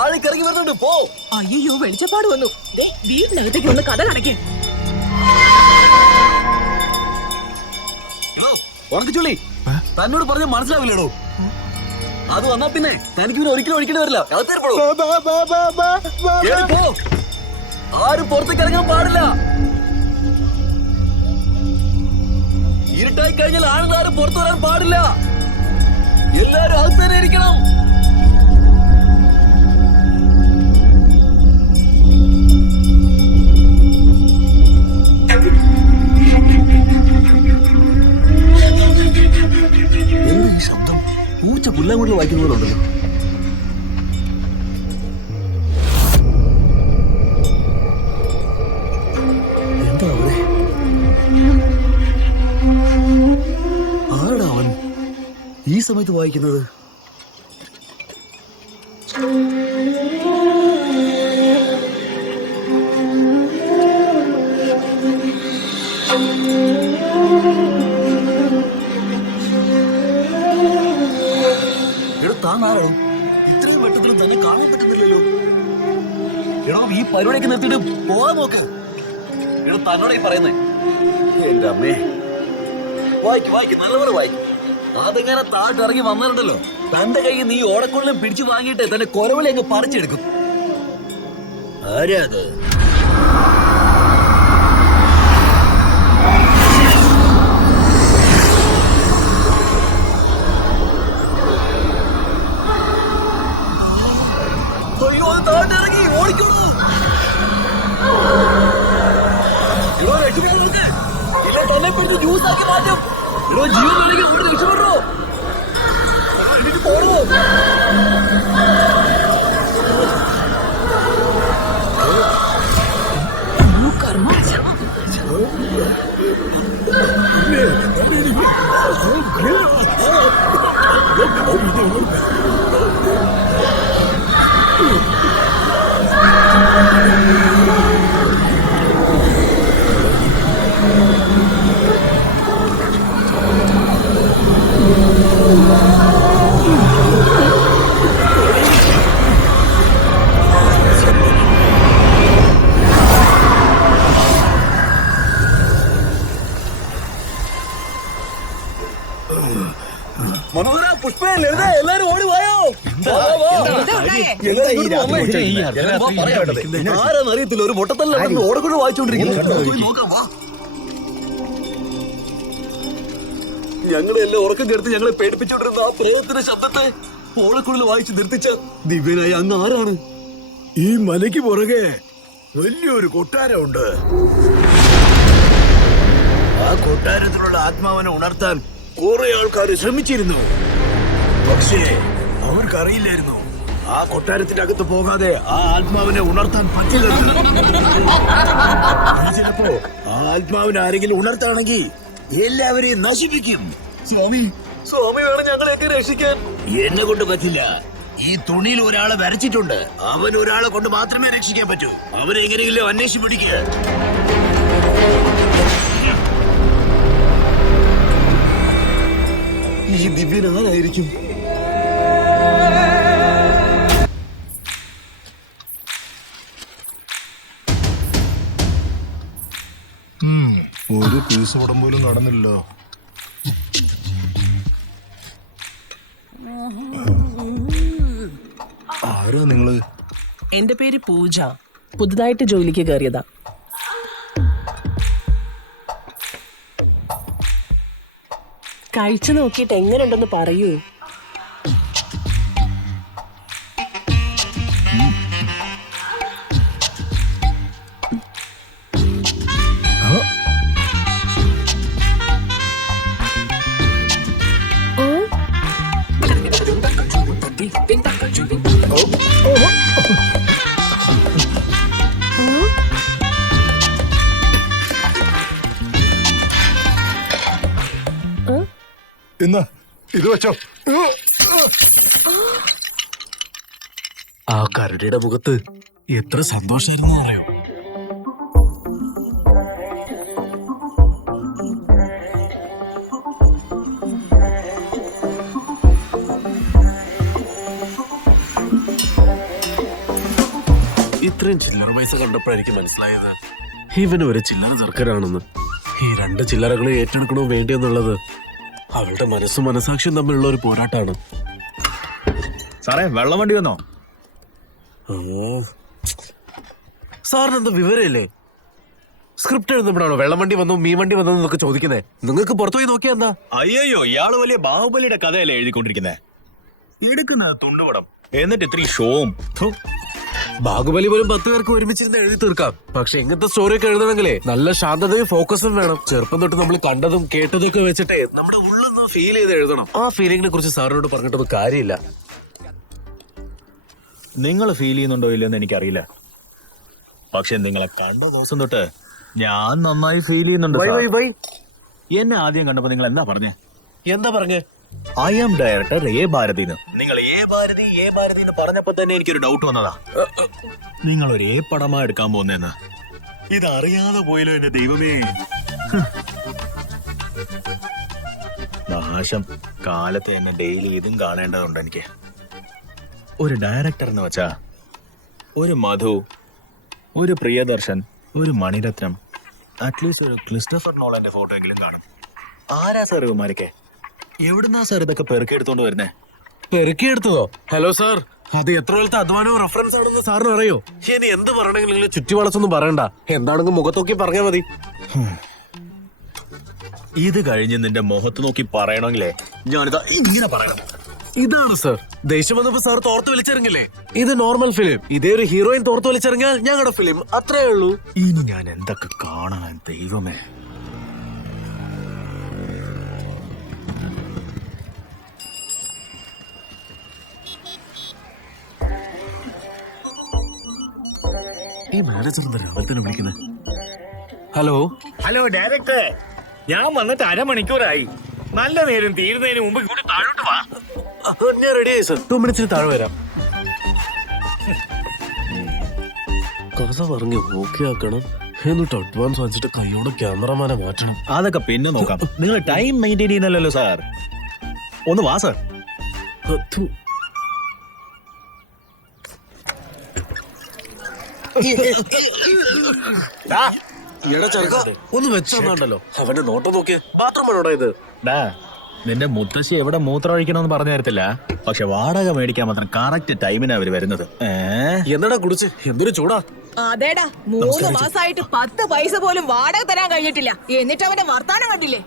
താഴേക്ക് ഇറങ്ങി വരുന്നുണ്ട്. പോ. അയ്യോ, വെളിച്ചപ്പാട് വന്നു. വീടിനകത്തേക്ക് ഒന്ന് കഥ കടക്കേ. ഉറക്കച്ചുള്ളി, തന്നോട് പറഞ്ഞ മനസ്സിലാവില്ലേടോ? അത് വന്നാ പിന്നെ തനിക്ക് പിന്നെ ഒരിക്കലും ഒഴിക്കേണ്ടി വരില്ല. ആരും പുറത്തേക്ക് ഇറങ്ങാൻ പാടില്ല. ഇരുട്ടായി കഴിഞ്ഞാൽ ആളുകാരും പുറത്തു വരാൻ പാടില്ല. എല്ലാരും അകത്ത് തന്നെ ഇരിക്കണം. എന്താ ഈ ശബ്ദം? പൂച്ച പുല്ലാങ്കുഴൽ വായിക്കുന്ന പോലെ ഉണ്ടല്ലോ. എന്താ അവിടെ? ആരാടാ അവൻ ഈ സമയത്ത് വായിക്കുന്നത്? താനാണോ? ഇത്രയും വെട്ടത്തിലും തന്നെ കാണാൻ പറ്റുന്നില്ലല്ലോ. എടോ, ഈ പരിപാടിയൊക്കെ നിർത്തിയിട്ട് പോവാൻ നോക്ക്. എടോ, തന്നോടാ ഈ പറയുന്നേ. എന്റെ അമ്മേ, വായിക്ക് നല്ലപോലെ വായിക്കും. അതെങ്ങനെ താഴ്ത്ത് ഇറങ്ങി വന്നിട്ടുണ്ടല്ലോ, തന്റെ കയ്യിൽ നീ ഓടക്കുള്ളിലും പിടിച്ചു വാങ്ങിയിട്ട് തന്റെ കൊരവളി അങ്ങ് പറിച്ചെടുക്കും. ആരാ അത്? അയ്യോ, അത് താഴ്ത്തിറങ്ങി ഓടിക്കോളൂ. ഇവ രക്ഷിക്കാൻ നോക്ക്. ഇല്ല, തന്നെ പിടിച്ച് ജ്യൂസാക്കി മാറ്റും. ഇവ ജീവൻ വേണമെങ്കിൽ ഓടി രക്ഷപ്പെടോ. എനിക്ക് പോണോ? മനോഹര, പുഷ്പ, ലളിത, എല്ലാരും ഓടി വായോ. ആരാന്ന് അറിയത്തില്ല, ഒരു പൊട്ടത്തല്ല ഓടക്കൊണ്ട് വായിച്ചോണ്ടിരിക്കുന്നു. ഞങ്ങളെല്ലാം ഉറക്കം കെടുത്ത് ഞങ്ങളെ പേടിപ്പിച്ചോണ്ടിരുന്ന ആ പ്രേതത്തിന്റെ ശബ്ദത്തെ ഓളക്കുള്ളിൽ വായിച്ച് നിർത്തിച്ച ദിവ്യനായ അങ്ങ് ആരാണ്? ഈ മലയ്ക്ക് പുറകെ വലിയൊരു കൊട്ടാരമുണ്ട്. ആ കൊട്ടാരത്തിലുള്ള ആത്മാവിനെ ഉണർത്താൻ കുറെ ആൾക്കാർ ശ്രമിച്ചിരുന്നു. പക്ഷേ അവർക്കറിയില്ലായിരുന്നു ആ കൊട്ടാരത്തിനകത്ത് പോകാതെ ആ ആത്മാവിനെ ഉണർത്താൻ പറ്റില്ലെന്ന്. ചിലപ്പോ ആ ആത്മാവിനെ ആരെങ്കിലും ഉണർത്താണെങ്കിൽ എല്ലാവരെയും നശിപ്പിക്കും. സ്വാമി വേണം ഞങ്ങളെയൊക്കെ രക്ഷിക്കാൻ. എന്നെ കൊണ്ട് പറ്റില്ല. ഈ തുണിയിൽ ഒരാളെ വരച്ചിട്ടുണ്ട്. അവൻ ഒരാളെ കൊണ്ട് മാത്രമേ രക്ഷിക്കാൻ പറ്റൂ. അവനെ എങ്ങനെയെങ്കിലും അന്വേഷിച്ച് പിടിക്കുക. ഈ ദിവ്യൻ ആരായിരിക്കും? ഒരു പീസ് പടം പോലും നടന്നില്ലോ. ആരാ നിങ്ങള്? എന്റെ പേര് പൂജ. പുതുതായിട്ട് ജോലിക്ക് കയറിയതാ. കഴിച്ചു നോക്കിയിട്ട് എങ്ങനെയുണ്ടെന്ന് പറയൂ. എന്നാ ഇത് വെച്ചോ. ആ കരടിയുടെ മുഖത്ത് എത്ര സന്തോഷമായിരുന്നു അറിയോ. ഇത്രയും ചില്ലറ പൈസ കണ്ടപ്പോഴായിരിക്കും മനസ്സിലായത് ഇവന് ഒരു ചില്ലറ ചെറുക്കനാണെന്ന്. ഈ 2 ചില്ലറകളെ ഏറ്റെടുക്കണോ വേണ്ടിയെന്നുള്ളത് അവളുടെ മനസ്സും മനസാക്ഷിയും തമ്മിലുള്ള ഒരു പോരാട്ടാണ്. സാറേ വെള്ളം വണ്ടി വന്നോ? ഓ, സാറിന് എന്താ വിവരമില്ലേ? സ്ക്രിപ്റ്റ് എഴുതുമ്പോഴാണോ വെള്ളം വണ്ടി വന്നോ മീൻ വണ്ടി വന്നോ എന്നൊക്കെ ചോദിക്കുന്നേ? നിങ്ങൾക്ക് പുറത്തുപോയി നോക്കിയാ എന്താ? അയ്യോ ഇയാള് വലിയ ബാഹുബലിയുടെ കഥയല്ലേ എഴുതിക്കൊണ്ടിരിക്കുന്നേ. എടുക്കുന്ന തുണ്ടുപടം എന്നിട്ട് ഇത്രയും ഷോവും. ബാഹുബലി പോലും 10 പേർക്ക് ഒരുമിച്ചിരുന്ന് എഴുതി തീർക്കാം. പക്ഷെ ഇങ്ങനത്തെ സ്റ്റോറി ഒക്കെ എഴുതണമെങ്കിലേ നല്ല ശാന്തതയും ഫോക്കസും വേണം. ചെറുപ്പം തൊട്ട് നമ്മൾ കണ്ടതും കേട്ടതൊക്കെ വെച്ചിട്ടേ നമ്മുടെ ഉള്ളൊന്ന് ഫീൽ ചെയ്ത് എഴുതണം. ആ ഫീലിങ്ങിനെ കുറിച്ച് സാറിനോട് പറഞ്ഞിട്ടൊന്നും കാര്യമില്ല. നിങ്ങൾ ഫീൽ ചെയ്യുന്നുണ്ടോ ഇല്ലെന്ന് എനിക്കറിയില്ല. പക്ഷെ നിങ്ങളെ കണ്ട ദിവസം തൊട്ട് ഞാൻ നന്നായി ഫീൽ ചെയ്യുന്നുണ്ട്. എന്നെ ആദ്യം കണ്ടപ്പോ നിങ്ങൾ എന്താ പറഞ്ഞേ? എന്താ പറഞ്ഞേ? I am director A Bharathi. നിങ്ങൾ എ ഭാരതി എന്ന് പറഞ്ഞപ്പോ തന്നെ എനിക്കൊരു ഡൗട്ട് വന്നതാ. നിങ്ങൾ ഒരു എ പടമാ എടുക്കാൻ പോകുന്നേന്ന്. ഇതറിയാതെ പോയല്ലോ എന്റെ ദൈവമേ. നാശം. കാലത്തെ എന്നെ ഡെയിലി ഇതും കാണേണ്ടതുണ്ട് എനിക്ക്. ഒരു ഡയറക്ടർ എന്ന് വെച്ചാ ഒരു മധു, ഒരു പ്രിയദർശൻ, ഒരു മണിരത്നം, അറ്റ്ലീസ്റ്റ് ഒരു ക്രിസ്റ്റഫർ നോളന്റെ ഫോട്ടോ എങ്കിലും കാണും. ആരാ സാർ ഇവന്മാരൊക്കെ? എവിടുന്നാ സാർ ഇതൊക്കെ പെറുക്കിയെടുത്തോണ്ട് വരുന്നേ? പെരുക്കിയെടുത്തതോ? ഹലോ സാർ, അത് എത്ര കാലത്തെ അധ്വാനവും റെഫറൻസ് ആണെന്ന് സാറിന് അറിയോ? ഇനി എന്ത് പറയണെങ്കിലും ചുറ്റി വളച്ചൊന്നും പറയണ്ട. എന്താണെങ്കിലും മുഖത്തൊക്കെ പറഞ്ഞാൽ മതി. ഇത് കഴിഞ്ഞ് നിന്റെ മുഖത്ത് നോക്കി പറയണമെങ്കിലേ ഞാനിതാ ഇങ്ങനെ പറയണം. ഇതാണ് സാർ ദേഷ്യം വന്നപ്പോ സാർ തോർത്ത് വലിച്ചിറങ്ങില്ലേ? ഇത് നോർമൽ ഫിലിം. ഇതേ ഒരു ഹീറോയിൻ തോർത്ത് വലിച്ചിറങ്ങിയാൽ ഞങ്ങളുടെ ഫിലിം. അത്രേ ഉള്ളൂ. ഇനി ഞാൻ എന്തൊക്കെ കാണാൻ ദൈവമേ. ഈ മാനേജർ എന്താ രാവിലെ തന്നെ വിളിക്കുന്നത്? ഹലോ ഹലോ ഡയറക്ടറെ, ഞാൻ വന്നിട്ട് 1/2 മണിക്കൂറായി. നല്ല നേരം തീരുന്നതിന് മുമ്പ് കൂടി താഴോട്ട് വാ. ഞാൻ റെഡിയായി സർ. 2 മിനിറ്റ്സിന് താഴെ വരാം. കഥ പറഞ്ഞ് ഓക്കെ ആക്കണം. എന്നിട്ട് അഡ്വാൻസ് വാങ്ങിച്ചിട്ട് കൈയോടെ ക്യാമറമാനെ മാറ്റണം. അതൊക്കെ പിന്നെ നോക്കാം. നിങ്ങൾ ടൈം മെയിൻറ്റെയിൻ ചെയ്യുന്നല്ലോ സാർ. ഒന്ന് വാ സാർ. അഥു. എടാ ചെറുക്ക, ഒന്ന് വെച്ചോണ്ടല്ലോ. അവന്റെ നോട്ടം നോക്കിയ ബാത്റൂമാണോടാ ഇത്? നിന്റെ മുത്തശ്ശി എവിടെ മൂത്രം ഒഴിക്കണമെന്ന് പറഞ്ഞു തരത്തില്ല. പക്ഷെ വാടക മേടിക്കാൻ മാത്രം കറക്റ്റ് ടൈമിനാ അവര് വരുന്നത്. എന്നടാ കുടിച്ച് എന്തൊരു ചൂടാ. അതേടാ, 3 മാസമായിട്ട് 10 പൈസ പോലും വാടക തരാൻ കഴിഞ്ഞിട്ടില്ല. എന്നിട്ട് അവന്റെ വർത്താനം കണ്ടില്ലേ?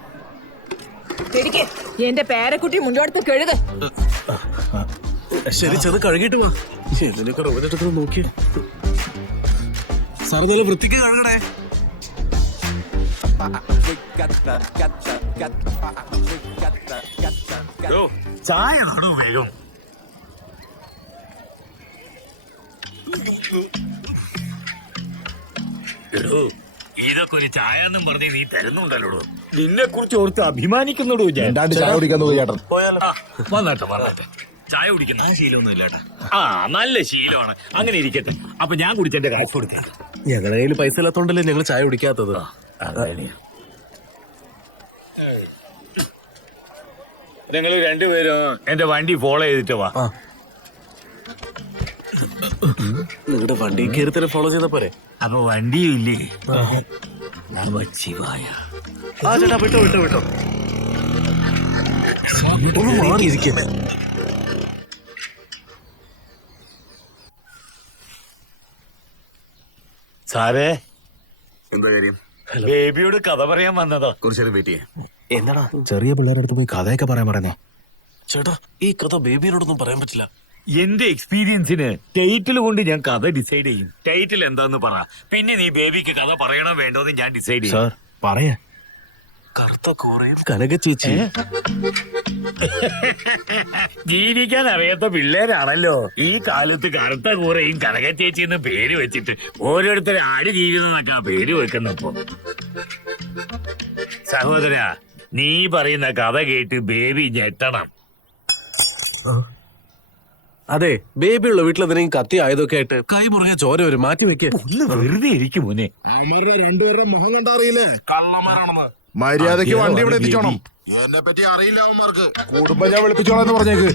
ശരിക്ക് എന്റെ പേരക്കുട്ടി മുന്നോട്ട് കഴുക. ശരി, ചെന്ന് കഴുകിട്ട് വാ. എന്തിനൊക്കെ റോഡിട്ട് നോക്കി. സാർ നല്ല വൃത്തിക്ക് കഴുകണേ. ചായ ആണോ വേഗം? എടോ, ഇതൊക്കെ ഒരു ചായ എന്നും പറഞ്ഞ് നീ തരുന്നുണ്ടല്ലോ. നിന്നെ കുറിച്ച് ഓർത്ത് അഭിമാനിക്കുന്നുണ്ടോ ഞാൻ. ചായ കുടിക്കാൻ നോക്കി ചേട്ടൻ. വന്നട്ടെ. ചായ കുടിക്കുന്ന ആ ശീലമൊന്നും ഇല്ലാട്ടാ. ആ, നല്ല ശീലമാണ്. അങ്ങനെ ഇരിക്കട്ടെ. അപ്പൊ ഞാൻ കുടിച്ചെന്റെ കാശ് കൊടുക്കാം. ഞങ്ങളുടെ കയ്യിൽ പൈസ ഇല്ലാത്തോണ്ടല്ലേ ഞങ്ങൾ ചായ കുടിക്കാത്തത്. നിങ്ങൾ രണ്ടുപേരും എന്റെ വണ്ടി ഫോളോ ചെയ്തിട്ട് വാ. നിങ്ങളുടെ വണ്ടി കയറി തന്നെ ഫോളോ ചെയ്ത പോരെ? അപ്പൊ വണ്ടിയും ഇല്ലേ? ശിവായ. ആ ചേട്ടാ, വിട്ടോ വിട്ടോ വിട്ടോ. ഒന്ന് മാറിയിരിക്കും. സാറേ, എന്താ കാര്യം? ബേബിയോട് കഥ പറയാൻ വന്നതോ? കുറച്ചേരം വെയിറ്റ് ചെയ്യാം. എന്താടാ ചെറിയ പിള്ളേരുടെ അടുത്ത് പോയി കഥയൊക്കെ പറയാൻ പറയുന്നേ? ചേട്ടാ, ഈ കഥ ബേബിയോടൊന്നും പറയാൻ പറ്റില്ല. എന്റെ എക്സ്പീരിയൻസിന് ടൈറ്റിൽ കൊണ്ട് ഞാൻ കഥ ഡിസൈഡ് ചെയ്യും. ടൈറ്റിൽ എന്താന്ന് പറ, പിന്നെ നീ ബേബിക്ക് കഥ പറയണോ വേണ്ടോന്ന് ഞാൻ ഡിസൈഡ് ചെയ്യും. സാർ പറയാ. കറുത്ത കൂറയും കനക ചേച്ചി. ജീവിക്കാൻ അറിയാത്ത പിള്ളേരാണല്ലോ ഈ കാലത്ത് കറുത്ത കൂറയും കനക ചേച്ചി എന്ന് പേര് വെച്ചിട്ട് ഓരോരുത്തർ ആര് ജീവിക്കുന്നതൊക്കെ പേര് വെക്കുന്നപ്പോ. സഹോദര, നീ പറയുന്ന കഥ കേട്ട് ബേബി ഞെട്ടണം. അതെ, ബേബിയുള്ള വീട്ടിലെന്തെങ്കിലും കത്തി ആയതൊക്കെ ആയിട്ട് കൈ മുറിഞ്ഞ ചോര വരും. മാറ്റി വെക്ക്. ഒന്ന് വെറുതെ ഇരിക്കും മോനെ. രണ്ടുപേരുടെ മുഖം കണ്ടറിയില്ലേ കള്ളന്മാരാണെന്ന്. മര്യാദക്ക് വണ്ടി ഇവിടെ എത്തിച്ചോണം. എന്നെ പറ്റി അറിയില്ല അവന്മാർക്ക്. കുടുംബം ഞാൻ വിളിപ്പിച്ചോളാന്ന് പറഞ്ഞേക്ക്.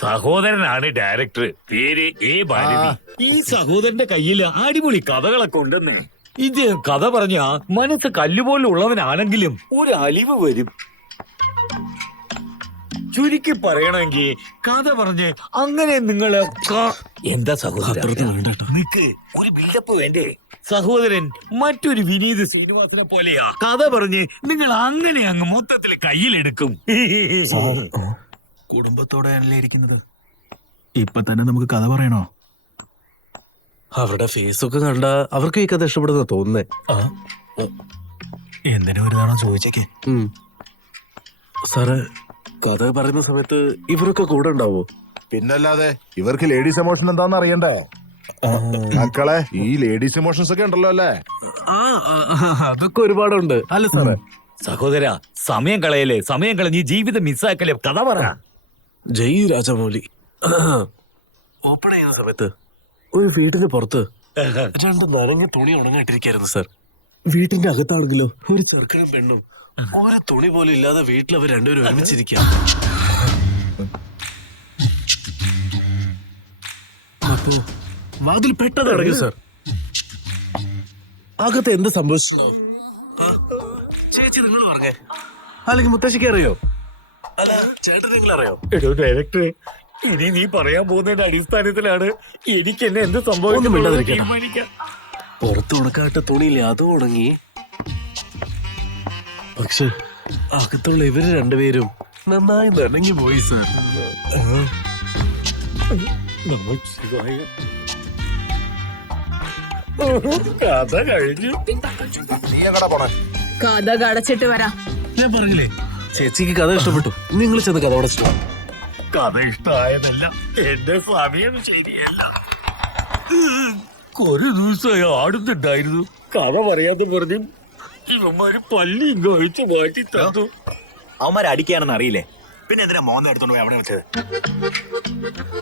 സഹോദരനാണ് ഡയറക്ടർ, പേര് എ ഭാരതി. ഈ സഹോദരന്റെ കയ്യിൽ അടിപൊളി കഥകളൊക്കെ ഉണ്ടെന്ന്. ഇത് കഥ പറഞ്ഞ മനസ്സ് കല്ലുപോലെ ഉള്ളവനാണെങ്കിലും ഒരു അലിവ് വരും. ചുരുക്കി പറയണമെങ്കിൽ കഥ പറഞ്ഞ് അങ്ങനെ നിങ്ങള് എന്താ സഹോദരൻ നിക്ക്, ഒരു ബിൽഡപ്പ് വേണ്ടേ? സഹോദരൻ മറ്റൊരു വിനീത് ശ്രീനിവാസനെ പോലെയാ. കഥ പറഞ്ഞ് നിങ്ങൾ അങ്ങനെ അങ്ങ് മൊത്തത്തിൽ കയ്യിലെടുക്കും. കുടുംബത്തോടെയാണല്ലേ ഇരിക്കുന്നത്. ഇപ്പൊ തന്നെ നമുക്ക് കഥ പറയണോ? അവരുടെ ഫേസ് ഒക്കെ കണ്ട അവർക്ക് ഈ കഥ ഇഷ്ടപ്പെടുന്ന തോന്നുന്നേ. എന്തിനു ഒരു തവണ ചോദിച്ചേക്കേ. സാറ് കഥ പറയുന്ന സമയത്ത് ഇവരൊക്കെ കൂടെ ഉണ്ടാവോ? പിന്നല്ലാതെ ഇവർക്ക് ലേഡീസ് എമോഷൻ എന്താന്ന് അറിയണ്ടേ മക്കളെ? ഈ ലേഡീസ് ഇമോഷൻസ് ഒക്കെ ഉണ്ടല്ലോ അല്ലേ? അതൊക്കെ ഒരുപാടുണ്ട് അല്ല സാറേ? സഹോദര, സമയം കളയല്ലേ, സമയം കളഞ്ഞ് ജീവിതം മിസ്സാക്കല്ലേ, കഥ പറ. ജയ് രാജമൗലി. ഓപ്പൺ ചെയ്യുന്ന സമയത്ത് ഒരു വീടിന് പുറത്ത് രണ്ട് നനഞ്ഞ തുണി ഉണങ്ങായിട്ടിരിക്കായിരുന്നു സാർ. വീട്ടിന്റെ അകത്താണെങ്കിലോ ഒരു ചെറുക്കനും പെണ്ണും ഒരു തുണി പോലും ഇല്ലാതെ വീട്ടിൽ അവർ രണ്ടുപേരും ഒരുമിച്ചിരിക്കാം. അപ്പോ വാതിൽ പെട്ടെന്ന് ഇറങ്ങി സാർ. അകത്ത് എന്ത് സംഭവിച്ചോ? ചേച്ചി നിങ്ങൾ പറഞ്ഞേ, അല്ലെങ്കിൽ മുത്തശ്ശിക്ക് അറിയോ? അല്ല ചേട്ടൻ നിങ്ങൾ അറിയോ? എടോ ഡയറക്ടർ, ഇനി നീ പറയാൻ പോകുന്നതിന്റെ അടിസ്ഥാനത്തിലാണ് എനിക്ക് എന്നെ എന്ത് സംഭവിക്കുന്നത് തീരുമാനിക്കാം. പുറത്ത് ഉണക്കാട്ട തുണിയില്ലേ, അതും ഉണങ്ങി. പക്ഷെ അകത്തുള്ള ഇവര് രണ്ടുപേരും നന്നായി നനഞ്ഞു പോയി സാർ. കഥ കഴിഞ്ഞു. നീ എങ്ങടാ പോണേ? കഥ കടച്ചിട്ട് വരാം. ഞാൻ പറഞ്ഞില്ലേ ചേച്ചിക്ക് കഥ ഇഷ്ടപ്പെട്ടു, നിങ്ങൾ ചെന്ന് കഥ അടച്ചിട്ടു. കഥ ഇഷ്ടമായതല്ല, എന്റെ സമയം ശരിയല്ല. ഒരു ദിവസമായി ആടുന്നുണ്ടായിരുന്നു. കഥ പറയാതെ പറഞ്ഞു ഇവന്മാര് പല്ലി കഴിച്ച് മാറ്റി തന്നു. അവന്മാരെ അടിക്കാണെന്ന് അറിയില്ലേ? പിന്നെ എന്തിനാ മോന്ത എടുത്തോണ്ട് പോയി അവിടെ വെച്ചത്?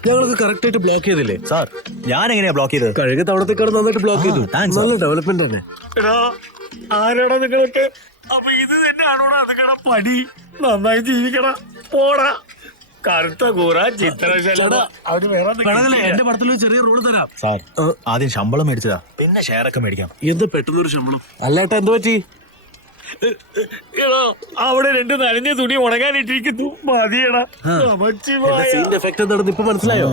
ഞങ്ങളൊക്കെ കറക്റ്റ് ആയിട്ട് ബ്ലോക്ക് ചെയ്തില്ലേ സാർ, ഞാൻ എങ്ങനെയാ ബ്ലോക്ക് ചെയ്തത്? കഴുക തവണത്തേക്കാട് നന്നായിട്ട് ബ്ലോക്ക് ചെയ്തു. thanks, നല്ല ഡെവലപ്മെന്റ് ആണ്. എടാ, ആരാടാ നിങ്ങളൊക്കെ? അപ്പൊ ഇത് തന്നെയാണോടാ നിങ്ങളുടെ പണി? നന്നായി ജീവിക്കണ പോടാ. കറുത്ത കൂറ ചിത്രശലഭ അവര് വേറെ വേണമെങ്കിലേ എന്റെ പടത്തിൽ ഒരു ചെറിയ റോള് തരാം. സാർ, ആദ്യം ശമ്പളം മേടിച്ചതാ, പിന്നെ ഷെയർ ഒക്കെ മേടിക്കാം. എന്ത് പെട്ടെന്നൊരു ശമ്പളം? അല്ലാട്ട എന്ത് പറ്റി? എടാ, അവിടെ രണ്ട് നനഞ്ഞ തുണി ഉണങ്ങാനിട്ടിരിക്കുന്നു. മതിയടാ. സീന്റെ എഫക്ട് എന്താണെന്ന് ഇപ്പൊ മനസ്സിലായോ?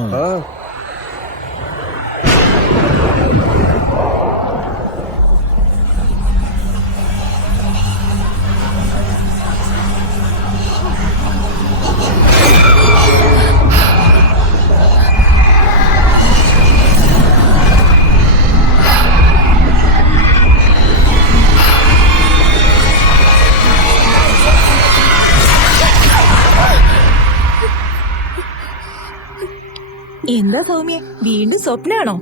എന്താ സൗമ്യ, വീണ്ടും സ്വപ്നാണോ?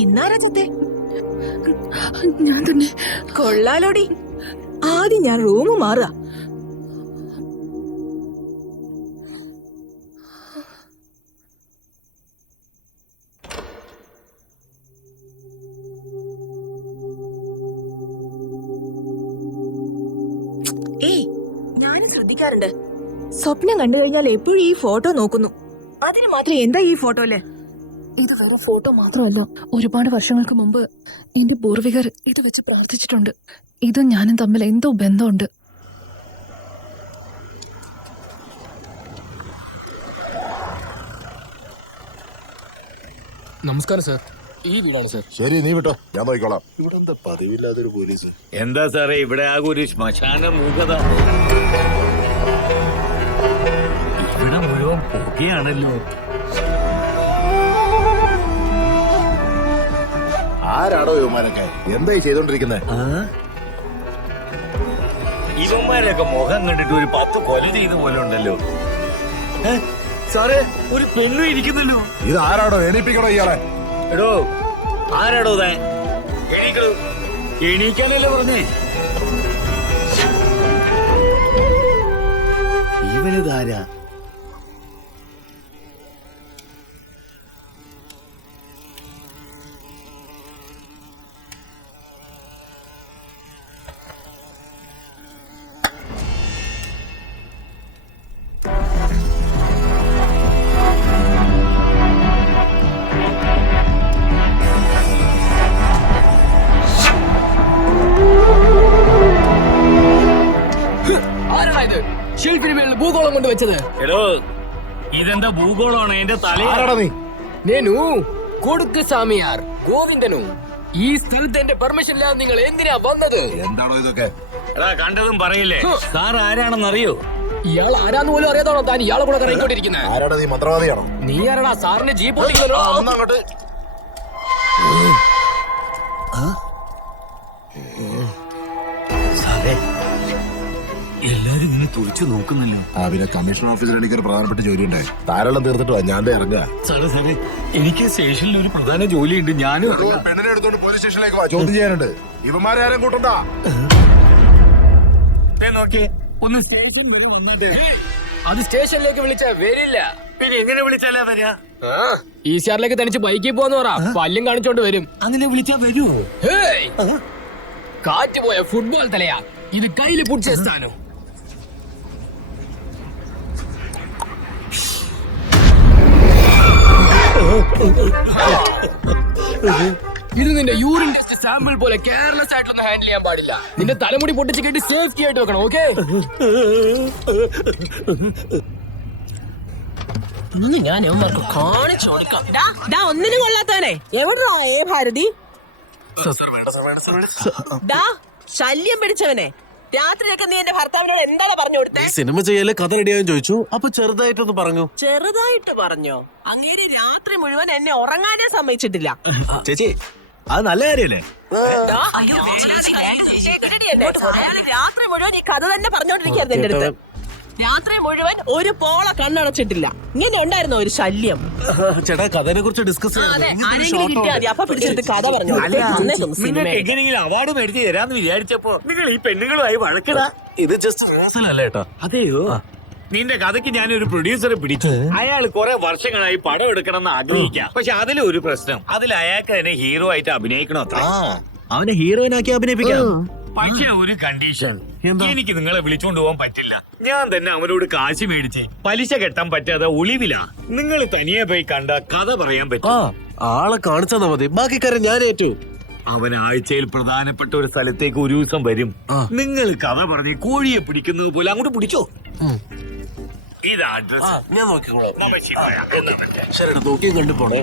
ഇന്നാരാ ചത്തെ? ഞാൻ തന്നെ. കൊള്ളാലോടി. ആദ്യം ഞാൻ റൂം മാറുക. ഏയ്, ഞാനും ശ്രദ്ധിക്കാറുണ്ട്. സ്വപ്നം കണ്ടു കഴിഞ്ഞാൽ എപ്പോഴും ഈ ഫോട്ടോ നോക്കുന്നു. അതിന് മാത്രം എന്താ ഈ ഫോട്ടോയില്? ഇത് വെറും ഫോട്ടോ മാത്രമല്ല, ഒരുപാട് വർഷങ്ങൾക്ക് മുമ്പ് എന്റെ പൂർവികർ ഇത് വെച്ച് പ്രാർത്ഥിച്ചിട്ടുണ്ട്. ഇതും ഞാനും തമ്മിൽ എന്തോ ബന്ധമുണ്ട്. നമസ്കാരം സാർ, ഈ വീടാണ് സാർ. ശരി, നീ വിട്ടോ, ഞാൻ നോക്കിക്കോളാം. ഇവിടെ എന്താ പതിവില്ലാത്തൊരു പോലീസ്? എന്താ സാറേ, ഇവിടെ ആകെ ഒരു ശ്മശാന മൂകത. ഇവിടെ മുഴുവൻ പുകയാണല്ലോ. ആരാടോ യുവമാനൊക്കെ? എന്തായി ചെയ്തോണ്ടിരിക്കുന്നത്? ഇവന്മാരൊക്കെ മുഖം കണ്ടിട്ട് ഒരു 10 കൊല ചെയ്ത പോലെ ഉണ്ടല്ലോ. സാറേ, ഒരു പെണ്ണു ഇരിക്കുന്നല്ലോ. ഇത് ആരാടോ? എണീപ്പിക്കണോ ഇയാളെ? എടോ, ആരാടോ താൻ? എണീക്കണോ? എണീക്കാനല്ലേ പറഞ്ഞേ? ഇവനിതാരാ? ശില്പിന് മേളിൽ ഭൂഗോളം കൊണ്ട് വെച്ചത്? എടോ ഇതെന്താ ഭൂഗോളമാണ് എന്റെ തല? ആരാടാ നീ? నేను കൊടുക്ക് സ്വാമിയാർ ഗോവിന്ദനു. ഈ സ്ഥലത്ത് എന്റെ പെർമിഷൻ ഇല്ലാതെ നിങ്ങൾ എന്തിനാ വന്നത്? എന്താണോ ഇതൊക്കെ? എടാ കണ്ടതും പറയില്ലേ? സാർ ആരാണെന്ന് അറിയോ? ഇയാൾ ആരാന്ന് പോലും അറിയാതാണോ താൻ ഇയാളെ കൂടെ കറങ്ങിക്കൊണ്ടിരിക്കുന്നത്? ആരാടാ നീ? മന്ത്രവാദിയാണോ? നീ ആരാടാ സാറിന്റെ ജീപ്പ് ഓടിക്കുന്നോ? അങ്ങോട്ട് സാറേ എല്ലാരും ഇങ്ങനെ തുറച്ചു നോക്കുന്നല്ലോ. പിന്നെ കമ്മീഷൻ ഓഫീസിൽ എനിക്കൊരു പ്രധാനപ്പെട്ട ജോലി ഉണ്ടായി. ധാരാളം തീർത്തിട്ട് വാ, ഞാൻ ഇറങ്ങുക. സാറേ എനിക്ക് സ്റ്റേഷനിൽ ഒരു പ്രധാന ജോലിയുണ്ട്. ഞാനും പെണ്ണിനെ എടുത്തോണ്ട് പോലീസ് സ്റ്റേഷനിലേക്ക് വാ, ചോദ്യം ചെയ്യാനുണ്ട്. ഇവന്മാരെ ആരും കൂട്ടണ്ട. നോക്കിയേ ഒന്ന് സ്റ്റേഷൻ വരെ വന്നിട്ട്. അത് സ്റ്റേഷനിലേക്ക് വിളിച്ചാ വരില്ല. പിന്നെ എങ്ങനെ വിളിച്ചാലേ വരിക? ഈ സ്റ്റാറിലേക്ക് തനിച്ച് ബൈക്കിൽ പോന്ന് പറ, പല്ലും കാണിച്ചോണ്ട് വരും. അങ്ങനെ വിളിച്ചാ വരുമോ? ഹേയ്! കാറ്റ് പോയ ഫുട്ബോൾ തലയാ ഇത്, കയ്യില് പിടിച്ച സ്ഥാനം. ഇത് നിന്റെ യൂറിൻ ടെസ്റ്റ് സാമ്പിൾ പോലെ കെയർലെസ് ആയിട്ടൊന്നും ഹാൻഡിൽ ചെയ്യാൻ പാടില്ല. നിന്റെ തലമുടി പൊട്ടിച്ച് കേട്ട് സേഫ്റ്റി ആയിട്ട് വെക്കണം. ഓക്കെ? ഇന്ന് ഞാൻ ഇവന്മാർക്ക് കാണിച്ചു കൊടുക്കാം. ഒന്നിനും കൊള്ളാത്തവനെ എവിടാ ഭാരതി? ഡാ ശല്യം പിടിച്ചവനെ, രാത്രിയൊക്കെ നീ എന്റെ ഭർത്താവിനോട് എന്താണ് പറഞ്ഞു കൊടുത്തേ? സിനിമ ചെയ്യല് കഥ റെഡിയാന്ന് ചോദിച്ചു. അപ്പൊ ചെറുതായിട്ടൊന്ന് പറഞ്ഞു. ചെറുതായിട്ട് പറഞ്ഞോ? അങ്ങേര് രാത്രി മുഴുവൻ എന്നെ ഉറങ്ങാനേ സമ്മതിച്ചിട്ടില്ല. ചേച്ചി അത് നല്ല കാര്യല്ലേ? ഡാ, അയാള് രാത്രി മുഴുവൻ ഈ കഥ തന്നെ പറഞ്ഞോണ്ടിരിക്കരുത് എന്റെ അടുത്ത്. രാത്രി മുഴുവൻ ഒരു പോള കണ്ണടച്ചിട്ടില്ല. ഇങ്ങനെ ഉണ്ടായിരുന്നോ ഒരു ശല്യം? ചേട്ടാ കഥനെ കുറിച്ച് ഡിസ്കസ് അതെ, ആരെങ്കിലും കിട്ടിയാ മതി. അപ്പൊ പിടിച്ചെടുത്ത് കഥ പറഞ്ഞു നിങ്ങൾക്ക് എങ്ങനെയെങ്കിലും അവാർഡ് മേടിച്ച് തരാന്ന് വിചാരിച്ചപ്പോ നിങ്ങൾ ഈ പെണ്ണുങ്ങളുമായി വഴക്കിടാ. ഇത് ജസ്റ്റ് റിഹേഴ്സൽ അല്ലേ ഏട്ടാ? അതെയോ? നിന്റെ കഥയ്ക്ക് ഞാനൊരു പ്രൊഡ്യൂസറെ പിടിച്ചു. അയാൾ കുറെ വർഷങ്ങളായി പടം എടുക്കണമെന്ന് ആഗ്രഹിക്കാം. പക്ഷെ അതിലൊരു പ്രശ്നം, അതിൽ അയാൾക്ക് തന്നെ ഹീറോ ആയിട്ട് അഭിനയിക്കണോ? അവനെ ഹീറോയിനാക്കി അഭിനയിപ്പിക്കാം. പക്ഷെ ഒരു കണ്ടീഷൻ, എനിക്ക് നിങ്ങളെ വിളിച്ചോണ്ട് പോകാൻ പറ്റില്ല. ഞാൻ തന്നെ അവനോട് കാശ് മേടിച്ച് പലിശ കെട്ടാൻ പറ്റാതെ ഒളിവില. നിങ്ങൾ തനിയെ പോയി കണ്ട കഥ പറയാൻ പറ്റും. ആളെ കാണിച്ചാ മതി, ബാക്കി കാര്യം ഞാൻ ഏറ്റു. അവൻ ആഴ്ചയിൽ പ്രധാനപ്പെട്ട ഒരു സ്ഥലത്തേക്ക് ഒരു ദിവസം വരും. നിങ്ങൾ കഥ പറഞ്ഞ് കോഴിയെ പിടിക്കുന്നത് പോലെ അങ്ങോട്ട് പിടിച്ചോ. ഇത് അഡ്രസ് ഞാൻ നോക്കിക്കോളാം. ശരി, നോക്കി കണ്ടു പോണേ.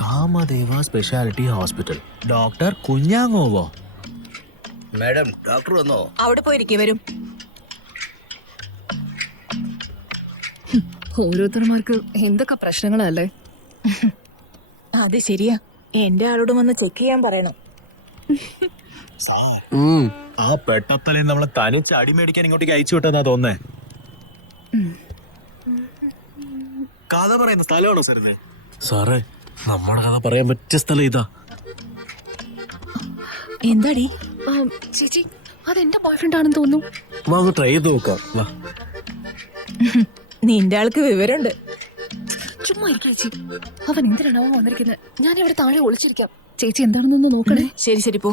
Kamadeva speciality hospital. ഡോക്ടർ കുഞ്ഞാങ്ങോവോ? മാഡം ഡോക്ടർ വന്നോ? അവിടെ പോയിരിക്കും, വരും. ഓരോരുത്തർമാർക്ക് എന്തൊക്കെ പ്രശ്നങ്ങളല്ലേ. അത് ശരിയാ, എന്റെ ആളോട് വന്ന് ചെക്ക് ചെയ്യാൻ പറയണം. ആ പെട്ടത്തലേ നമ്മളെ തനിച്ച് അടിമേടിക്കാൻ ഇങ്ങോട്ടേക്ക് അയച്ചു വിട്ടെന്നാ തോന്നേ. കഥ പറയുന്ന സ്ഥലമാണോ സാറിനെ? സാറേ നമ്മുടെ കഥ പറയാൻ പറ്റിയ സ്ഥലം ഇതാ. എന്താടി? ചേച്ചി അതെന്റെ ബോയ്ഫ്രണ്ട് ആണെന്ന് തോന്നുന്നു. ഒന്ന് ട്രൈ ചെയ്ത് നോക്കാം. വാ. നിന്റെ ആൾക്ക് വിവരമുണ്ട്. ചുമ്മാ ഇരിക്കും ചേച്ചി. അവൻ എന്തിനാണ് അവൻ വന്നിരിക്കുന്നത്? ഞാൻ ഇവിടെ താഴെ ഒളിച്ചിരിക്കാം. ചേച്ചി എന്താണെന്നൊന്ന് നോക്കണേ. ശരി ശരി, പോ.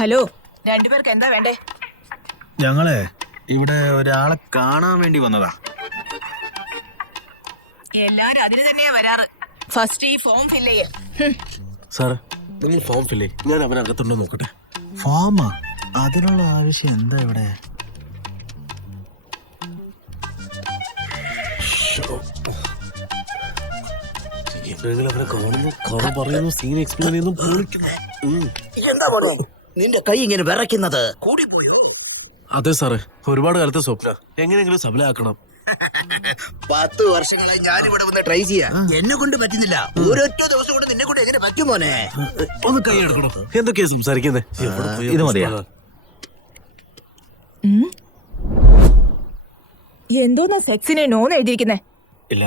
ഹലോ, രണ്ടുപേർക്ക് എന്താ വേണ്ടേ? ഞങ്ങളെ ഇവിടെ ഒരാളെ കാണാൻ വേണ്ടി വന്നതാ. എല്ലാരും അതിന് തന്നെയാ വരാറ്. ഫസ്റ്റ് ഈ ഫോം ഫില്ല് ചെയ്യ. സാറേ നിങ്ങൾ ഫോം ഫില്ലേ, ഞാൻ അവനകത്തുണ്ടോ നോക്കട്ടെ. ഫോമാ? അതിനുള്ള ആവശ്യം എന്താ ഇവിടെ? അവനെ കാണുന്നു, കഥ പറയുന്നു, സീൻ എക്സ്പ്ലെയിൻ ചെയ്യുന്നു, പൊളിക്കുന്നു. എന്താ പോലെ നിന്റെ കൈ ഇങ്ങനെ വിറയ്ക്കുന്നത്? കൂടി പോയോ? അതെ സാറേ, ഒരുപാട് കാലത്തെ സ്വപ്ന എങ്ങനെയെങ്കിലും സഫലമാക്കണം. 10 വർഷങ്ങളായി ഞാൻ ഇവിടെ വന്ന് ട്രൈ ചെയ്യാ, എന്നെ കൊണ്ട് പറ്റുന്നില്ല. ഒരൊറ്റ ദിവസം കൊണ്ട് നിന്നെ കൊണ്ട് എങ്ങനെ പറ്റും മോനെ? ഒന്ന് കൈ എടുക്കണോ? എന്തൊക്കെയാ സംസാരിക്കുന്നേ? ഇത് മതിയാ? എന്തോന്നാ സെക്സിനെ നോന്ന് എഴുതിയിരിക്കുന്നേ? ഇല്ല,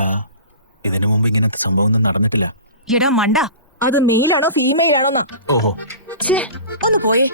ഇതിനു മുമ്പ് ഇങ്ങനത്തെ സംഭവം ഒന്നും നടന്നിട്ടില്ല. എടാ മണ്ട, അത് മെയിൽ ആണോ ഫീമെയിൽ ആണോന്നാ? ഓഹോ, ഒന്ന് പോയേ.